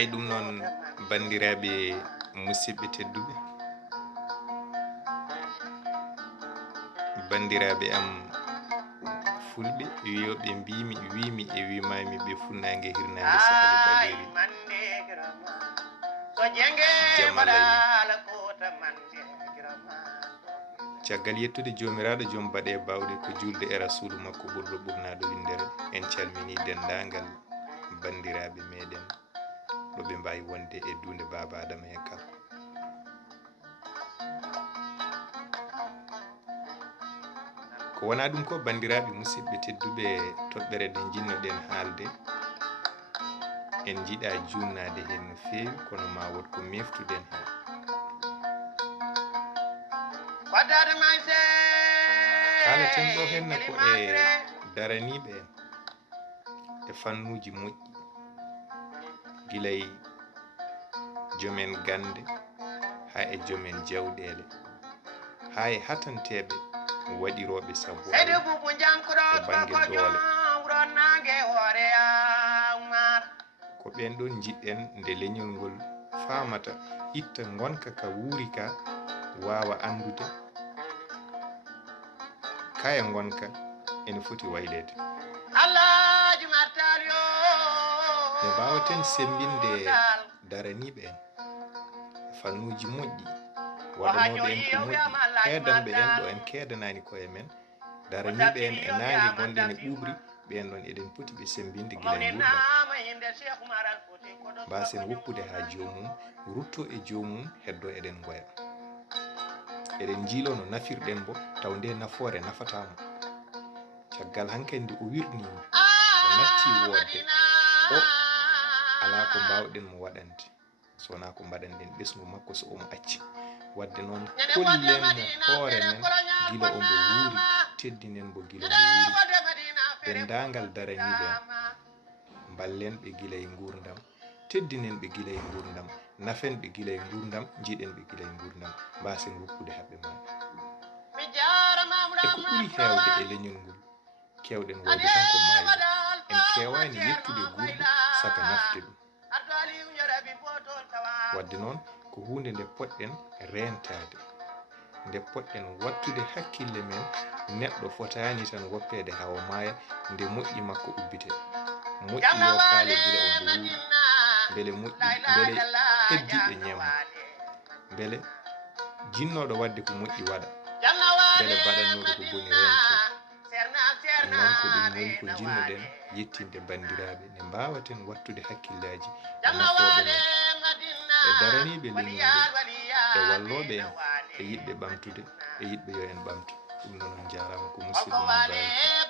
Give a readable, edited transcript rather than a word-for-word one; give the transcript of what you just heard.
e ɗum noon bandiraɓe musidɓe tedduɓe, bandiraɓe am fulɓe wiyoɓe wimi e wimami ɓe funnangue hirnangue sahali ɓaleri jamalayni caggal yettude jomiraɗo joom baɗe bawɗe ko julde e rasulu makko ɓurɗo ɓurnado windere. En calmini dendagal bandiraɓe meɗen ɗo ɓe mbawi wonde e dunde baba adama e kala. Ko wona ɗum ko bandiraɓe musidɓe tedduɓe, toɓɓere nde jinnoɗen haalde en jiiɗa junnade hen no fewi, kono ma wot ko meftuɗen hen. Kalaten ɗo henna ko e daraniɓe en e fannuji moƴƴi, guilay joomen gande ha e joomen jawɗele, ha e hatanteɓe waɗiroɓe sabu e banggue doole. Ko ɓen ɗon jiɗɗen nde leñol ngol famata itta gonka ka wuuri ka, wawa andude kaya gonka ene foti waylede. Ne mbawaten sembinde daraniɓe en e fannuji moƴƴi, waɗanoɓe en ko moƴƴi, heedanɓe en ɗo en keedanani koye men, daraniɓe en e nangue gonɗen e ɓuɓri, ɓen ɗon eɗen poti ɓe sembinde guila e gurdam. Mbasen woppude ha jomum, rutto e jomum, heddo eɗen goya. Eɗen jiilo no nafirɗen bo taw nde nafoore nafatamo. Caggal hankkandi o wirnima, o natti wodde, o ala ko mbawɗen mo waɗande sowona ko mbaɗanɗen ɓesgu makko so omo acci. Wadde noon kollen mo hoore men guila omo wuuri, teddinen mo guila mo wuuri. Dendagal daraniɓe en ballen ɓe guila e gurdam, teddinen ɓe guila e gurdam, nafen ɓe guila e gurdam, jiiɗen ɓe guila e gurdam, mbasen woppude haɓɓe maɓɓe. E ko ɓuuri hewde e leñol ngol kewɗen wawde tan ko mayde, en kewani yettude gurdu saka nafde ɗum. Wadde noon ko hunde nde poɗɗen rentade, nde poɗɗen wattude hakkille men. Neɗɗo fotani tan woppede ha o maaya nde moƴƴi makko ubbite. Moƴƴi yo kaale guila omo wuuri, beele moƴƴi, beele heddiɓe ñammo, beele jinnoɗo wadde ko moƴƴi waɗa, beele baɗannoɗo ko boni rento. Non ko ɗum woni ko jinnoɗen yettinde bandiraɓe, ne mbawaten wattude hakkillaji e nafoɓe men e daraniɓe leñol ngol e walloɓe en e yiɗɓe ɓamtude e yiɗɓe yo en ɓamtu. Ɗum noon on jarama ko musidɗo mon Bara Ka.